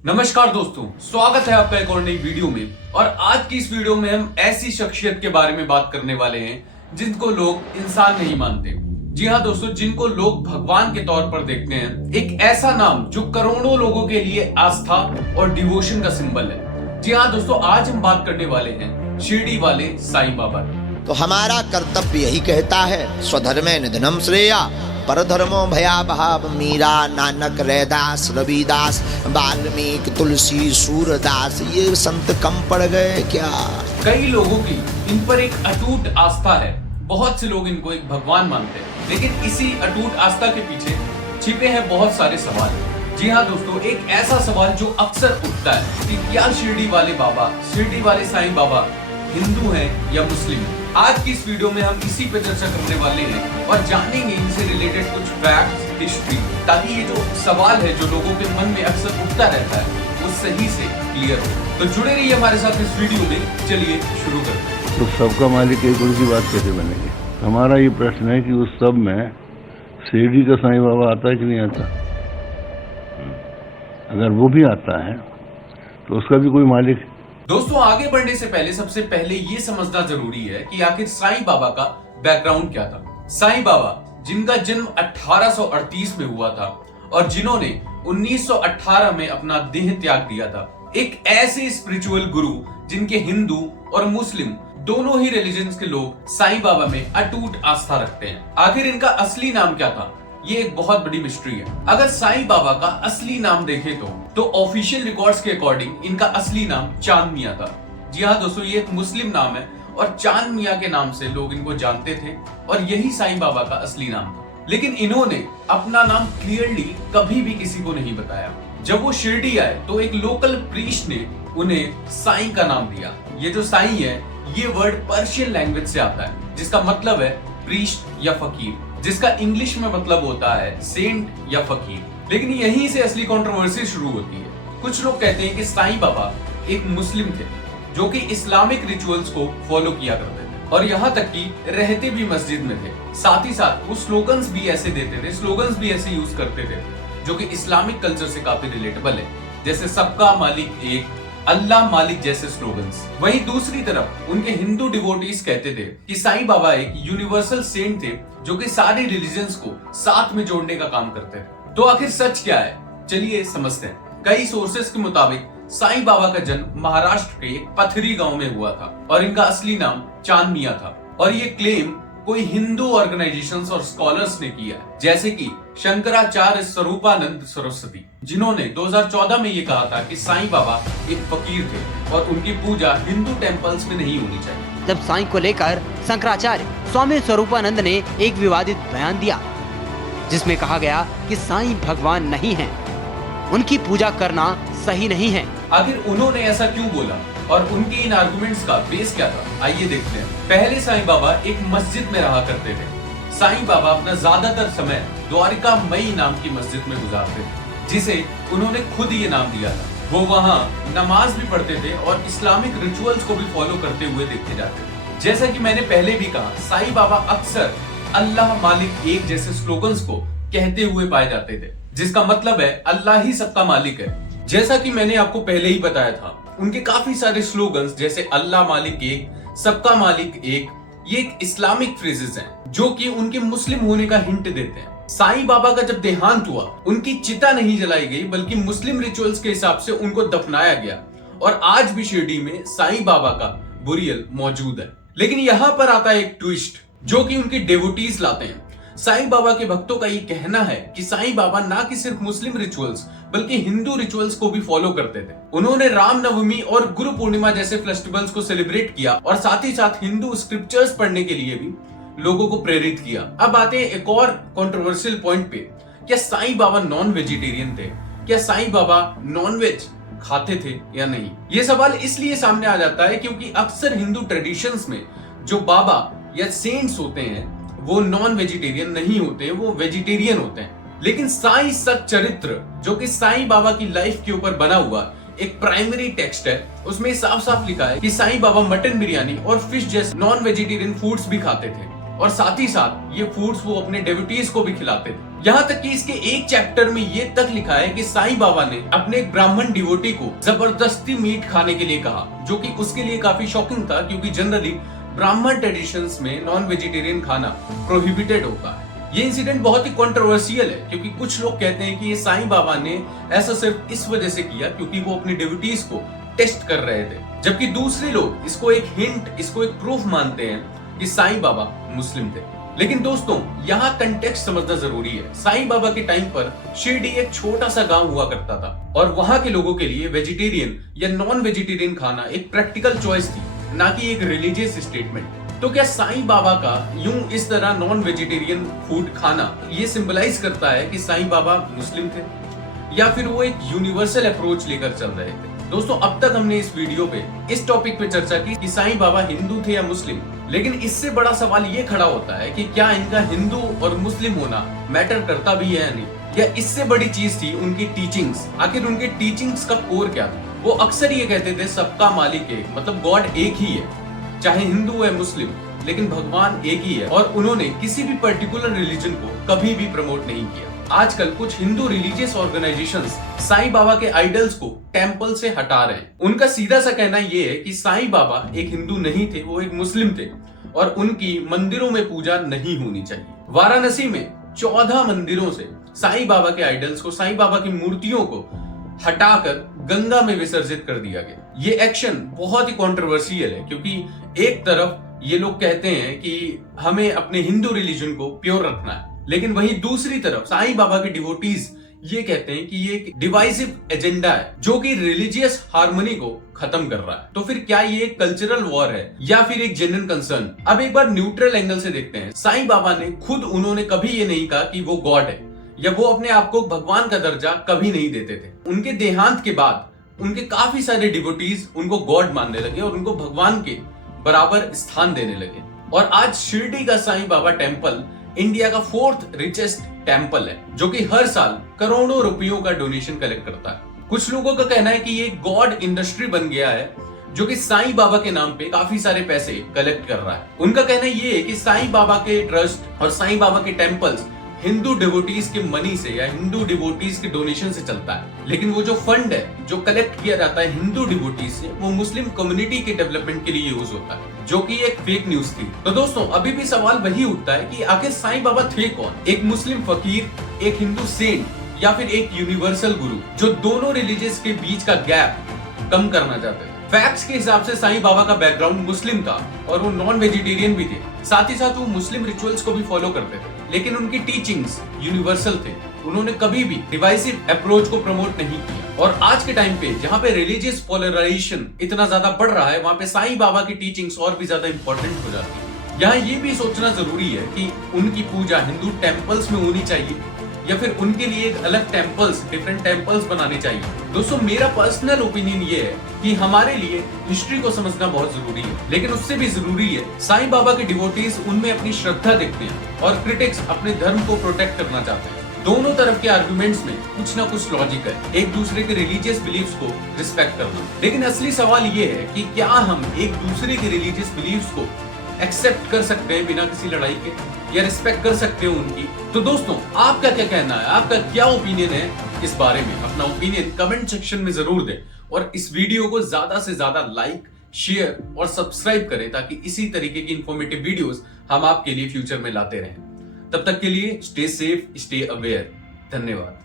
नमस्कार दोस्तों, स्वागत है आपका एक और नई वीडियो में। और आज की इस वीडियो में हम ऐसी शख्सियत के बारे में बात करने वाले हैं जिनको लोग इंसान नहीं मानते। जी हाँ दोस्तों, जिनको लोग भगवान के तौर पर देखते हैं। एक ऐसा नाम जो करोड़ों लोगों के लिए आस्था और डिवोशन का सिंबल है। जी हाँ दोस्तों, आज हम बात करने वाले हैं शिरडी वाले साईं बाबा की। तो हमारा कर्तव्य यही कहता है, स्वधर्मे निधनम श्रेया परधर्मो भयावह। मीरा, नानक, रैदास, रविदास, वाल्मीकि, तुलसी, सूरदास, ये संत कम पड़ गए क्या? कई लोगों की इन पर एक अटूट आस्था है। बहुत से लोग इनको एक भगवान मानते हैं, लेकिन इसी अटूट आस्था के पीछे छिपे हैं बहुत सारे सवाल। जी हाँ दोस्तों, एक ऐसा सवाल जो अक्सर उठता है कि क्या शिरडी वाले बाबा, शिरडी वाले साईं बाबा हिंदू हैं या मुस्लिम? आज की इस वीडियो में हम इसी पे चर्चा करने वाले हैं और जानेंगे इनसे रिलेटेड कुछ फैक्ट्स, हिस्ट्री, ताकि ये जो सवाल है जो लोगों के मन में अक्सर उठता रहता है वो सही से क्लियर हो। तो जुड़े रहिए हमारे साथ इस वीडियो में। चलिए शुरू करते हैं। तो सबका मालिक एक उनकी बात कैसे बनेगी? हमारा ये प्रश्न है कि उस सब में शिरडी का साईं बाबा आता है कि नहीं आता? अगर वो भी आता है तो उसका भी कोई मालिक। दोस्तों, आगे बढ़ने से पहले सबसे पहले ये समझना जरूरी है कि आखिर साईं बाबा का बैकग्राउंड क्या था। साईं बाबा, जिनका जन्म 1838 में हुआ था और जिन्होंने 1918 में अपना देह त्याग दिया था, एक ऐसे स्पिरिचुअल गुरु जिनके हिंदू और मुस्लिम दोनों ही रिलीजन्स के लोग साईं बाबा में अटूट आस्था रखते हैं। आखिर इनका असली नाम क्या था, ये एक बहुत बड़ी मिस्ट्री है। अगर साईं बाबा का असली नाम देखें तो ऑफिशियल रिकॉर्ड्स के अकॉर्डिंग इनका असली नाम चांद मियां था। जी हाँ दोस्तों, ये एक मुस्लिम नाम है और चांद मियां के नाम से लोग इनको जानते थे और यही साईं बाबा का असली नाम था। लेकिन इन्होंने अपना नाम क्लियरली कभी भी किसी को नहीं बताया। जब वो शिरडी आए तो एक लोकल प्रीस्ट ने उन्हें साईं का नाम दिया। ये जो साईं है, ये वर्ड पर्शियन लैंग्वेज से आता है, जिसका मतलब है प्रीस्ट या फकीर, जिसका इंग्लिश में मतलब होता है सेंट या फकीर। लेकिन यहीं से असली कंट्रोवर्सी शुरू होती है। कुछ लोग कहते हैं कि साईं बाबा एक मुस्लिम थे जो कि इस्लामिक रिचुअल्स को फॉलो किया करते थे और यहाँ तक कि रहते भी मस्जिद में थे। साथ ही साथ वो स्लोगन्स भी ऐसे देते थे, स्लोगन्स भी ऐसे यूज करते थे जो कि इस्लामिक कल्चर से काफी रिलेटेबल है, जैसे सबका मालिक एक, अल्लाह मालिक जैसे स्लोगन्स। वहीं दूसरी तरफ उनके हिंदू डिवोटीज कहते थे कि साईं बाबा एक यूनिवर्सल सेंट थे जो कि सारे रिलीजन्स को साथ में जोड़ने का काम करते थे। तो आखिर सच क्या है, चलिए समझते हैं। कई सोर्सेस के मुताबिक साईं बाबा का जन्म महाराष्ट्र के एक पथरी गांव में हुआ था और इनका असली नाम चांद मियां था। और ये क्लेम कोई हिंदू ऑर्गेनाइजेशंस और स्कॉलर्स ने किया, जैसे कि शंकराचार्य स्वरूपानंद सरस्वती, जिन्होंने 2014 में ये कहा था कि साईं बाबा एक फकीर थे और उनकी पूजा हिंदू टेम्पल्स में नहीं होनी चाहिए। जब साईं को लेकर शंकराचार्य स्वामी स्वरूपानंद ने एक विवादित बयान दिया जिसमें कहा गया कि साईं भगवान नहीं हैं, उनकी पूजा करना सही नहीं है। आखिर उन्होंने ऐसा क्यों बोला और उनके इन आर्गुमेंट्स का बेस क्या था, आइए देखते हैं। पहले साईं बाबा एक मस्जिद में रहा करते थे। साईं बाबा अपना ज्यादातर समय द्वारिका मई नाम की मस्जिद में गुजारते थे, जिसे उन्होंने खुद ये नाम दिया था। वो वहाँ नमाज भी पढ़ते थे और इस्लामिक रिचुअल्स को भी फॉलो करते हुए देखे जाते थे। जैसा कि मैंने पहले भी कहा, साईं बाबा अक्सर अल्लाह मालिक एक जैसे स्लोगन्स को कहते हुए पाए जाते थे, जिसका मतलब है अल्लाह ही सबका मालिक है। जैसा कि मैंने आपको पहले ही बताया था, उनके काफी सारे स्लोगन्स जैसे अल्लाह मालिक एक, सबका मालिक एक, ये एक इस्लामिक फ्रेजेस हैं जो कि उनके मुस्लिम होने का हिंट देते हैं। साईं बाबा का जब देहांत हुआ, उनकी चिता नहीं जलाई गई बल्कि मुस्लिम रिचुअल्स के हिसाब से उनको दफनाया गया और आज भी शिरडी में साईं बाबा का बुरियल मौजूद है। लेकिन यहाँ पर आता है एक ट्विस्ट जो कि उनके डेवोटीज लाते हैं। साईं बाबा के भक्तों का ये कहना है कि साईं बाबा ना कि सिर्फ मुस्लिम रिचुअल्स बल्कि हिंदू रिचुअल्स को भी फॉलो करते थे। उन्होंने रामनवमी और गुरु पूर्णिमा जैसे फेस्टिवल्स को सेलिब्रेट किया और साथ ही साथ हिंदू स्क्रिप्चर्स पढ़ने के लिए भी लोगों को प्रेरित किया। अब आते हैं एक और कंट्रोवर्शियल पॉइंट पे, क्या साईं बाबा नॉन वेजिटेरियन थे? क्या साईं बाबा नॉन वेज खाते थे या नहीं? ये सवाल इसलिए सामने आ जाता है क्योंकि अक्सर हिंदू ट्रेडिशंस में जो बाबा या सेंट्स होते हैं वो नॉन वेजिटेरियन नहीं होते, वो वेजिटेरियन होते हैं। लेकिन साईं सच्चरित्र जो कि साईं बाबा की लाइफ के ऊपर बना हुआ एक प्राइमरी टेक्स्ट है, उसमें साफ साफ लिखा है कि साईं बाबा मटन बिरयानी और फिश जैसे नॉन वेजिटेरियन फूड्स भी खाते थे और साथ ही साथ ये फूड्स वो अपने डेवोटीज को भी खिलाते थे। यहाँ तक कि इसके एक चैप्टर में ये तक लिखा है कि साईं बाबा ने अपने एक ब्राह्मण डिवोटी को जबरदस्ती मीट खाने के लिए कहा, जो कि उसके लिए काफी शॉकिंग था, क्योंकि जनरली ब्राह्मण ट्रेडिशंस में नॉन वेजिटेरियन खाना प्रोहिबिटेड होता है। ये इंसिडेंट बहुत ही कंट्रोवर्शियल है, क्योंकि कुछ लोग कहते हैं कि ये साईं बाबा ने ऐसा सिर्फ इस वजह से किया क्योंकि वो अपनी डिवोटीज को टेस्ट कर रहे थे, जबकि दूसरे लोग इसको एक हिंट, इसको एक प्रूफ मानते हैं कि साईं बाबा मुस्लिम थे। लेकिन दोस्तों, यहाँ कंटेक्स्ट समझना जरूरी है। साईं बाबा के टाइम पर शिरडी एक छोटा सा गांव हुआ करता था और वहां के लोगों के लिए वेजिटेरियन या नॉन वेजिटेरियन खाना एक प्रैक्टिकल चॉइस थी, ना कि एक रिलीजियस स्टेटमेंट। तो क्या साईं बाबा का यूं इस तरह नॉन वेजिटेरियन फूड खाना ये सिंबलाइज करता है कि साईं बाबा मुस्लिम थे, या फिर वो एक यूनिवर्सल अप्रोच लेकर चल रहे थे? दोस्तों, अब तक हमने इस वीडियो पे इस टॉपिक पे चर्चा की कि साईं बाबा हिंदू थे या मुस्लिम, लेकिन इससे बड़ा सवाल ये खड़ा होता है कि क्या इनका हिंदू और मुस्लिम होना मैटर करता भी है या नहीं, या इससे बड़ी चीज थी उनकी टीचिंग्स। आखिर उनके टीचिंग्स का कोर क्या था? वो अक्सर ये कहते थे सबका मालिक एक, मतलब गॉड एक ही है, चाहे हिंदू है मुस्लिम, लेकिन भगवान एक ही है, और उन्होंने किसी भी पर्टिकुलर रिलीजन को कभी भी प्रमोट नहीं किया। आजकल कुछ हिंदू रिलीजियस ऑर्गेनाइजेशंस साईं बाबा के आइडल्स को टेंपल से हटा रहे हैं। उनका सीधा सा कहना यह है कि साईं बाबा एक हिंदू नहीं थे, वो एक मुस्लिम थे, और उनकी मंदिरों में पूजा नहीं होनी चाहिए। वाराणसी में 14 मंदिरों से साईं बाबा के आइडल्स को, साईं बाबा की मूर्तियों को हटाकर गंगा में विसर्जित कर दिया गया। ये एक्शन बहुत ही कंट्रोवर्शियल है, क्योंकि एक तरफ ये लोग कहते हैं कि हमें अपने हिंदू रिलीजन को प्योर रखना है, लेकिन वहीं दूसरी तरफ साईं बाबा के डिवोटीज ये कहते हैं कि ये एक डिवाइसिव एजेंडा है जो कि रिलीजियस हार्मनी को खत्म कर रहा है। तो फिर क्या ये एक कल्चरल वॉर है या फिर एक जेन्युइन कंसर्न? अब एक बार न्यूट्रल एंगल से देखते हैं। साईं बाबा ने खुद, उन्होंने कभी ये नहीं कहा कि वो गॉड है, या वो अपने आप को भगवान का दर्जा कभी नहीं देते थे। उनके देहांत के बाद उनके काफी सारे डिवोटीज उनको गॉड मानने लगे और उनको भगवान के बराबर स्थान देने लगे। और आज शिरडी का साईं बाबा टेम्पल इंडिया का 4th रिचेस्ट टेम्पल है, जो कि हर साल करोड़ों रुपयों का डोनेशन कलेक्ट करता है। कुछ लोगों का कहना है कि ये गॉड इंडस्ट्री बन गया है, जो कि साईं बाबा के नाम पे काफी सारे पैसे कलेक्ट कर रहा है। उनका कहना ये है कि साईं बाबा के ट्रस्ट और साईं बाबा के टेम्पल्स हिंदू डिवोटीज के मनी से या हिंदू डिवोटीज के डोनेशन से चलता है, लेकिन वो जो फंड है जो कलेक्ट किया जाता है हिंदू डिवोटीज से, वो मुस्लिम कम्युनिटी के डेवलपमेंट के लिए यूज होता है, जो कि एक फेक न्यूज थी। तो दोस्तों, अभी भी सवाल वही उठता है कि आखिर साईं बाबा थे कौन? एक मुस्लिम फकीर, एक हिंदू सेंट, या फिर एक यूनिवर्सल गुरु जो दोनों रिलीजियस के बीच का गैप कम करना चाहते थे? फैक्ट्स के हिसाब से साईं बाबा का बैकग्राउंड मुस्लिम था और वो नॉन वेजिटेरियन भी थे। साथ ही साथ वो मुस्लिम रिचुअल्स को भी फॉलो करते थे, लेकिन उनकी टीचिंग्स यूनिवर्सल थे। उन्होंने कभी भी डिवाइसिव अप्रोच को प्रमोट नहीं किया। और आज के टाइम पे जहाँ पे रिलीजियस पोलराइजेशन इतना ज्यादा बढ़ रहा है, वहाँ पे साईं बाबा की टीचिंग्स और भी ज्यादा इंपॉर्टेंट हो जाती है। यहाँ ये भी सोचना जरूरी है कि उनकी पूजा हिंदू टेम्पल्स में होनी चाहिए या फिर उनके लिए एक अलग टेम्पल्स, डिफरेंट टेम्पल्स बनाने चाहिए। दोस्तों, मेरा पर्सनल ओपिनियन ये है कि हमारे लिए हिस्ट्री को समझना बहुत जरूरी है, लेकिन उससे भी जरूरी है साईं बाबा के डिवोटीज उनमें अपनी श्रद्धा देखते हैं और क्रिटिक्स अपने धर्म को प्रोटेक्ट करना चाहते हैं। दोनों तरफ के आर्गुमेंट्स में कुछ ना कुछ लॉजिक है, एक दूसरे के रिलीजियस बिलीफ्स को रिस्पेक्ट करना। लेकिन असली सवाल ये है कि क्या हम एक दूसरे के रिलीजियस बिलीफ्स को एक्सेप्ट कर सकते हैं बिना किसी लड़ाई के, या रिस्पेक्ट कर सकते हो उनकी? तो दोस्तों, आपका क्या कहना है, आपका क्या ओपिनियन है इस बारे में? अपना ओपिनियन कमेंट सेक्शन में जरूर दें और इस वीडियो को ज्यादा से ज्यादा लाइक, शेयर और सब्सक्राइब करें, ताकि इसी तरीके की इंफॉर्मेटिव वीडियोस हम आपके लिए फ्यूचर में लाते रहें। तब तक के लिए स्टे सेफ, स्टे अवेयर। धन्यवाद।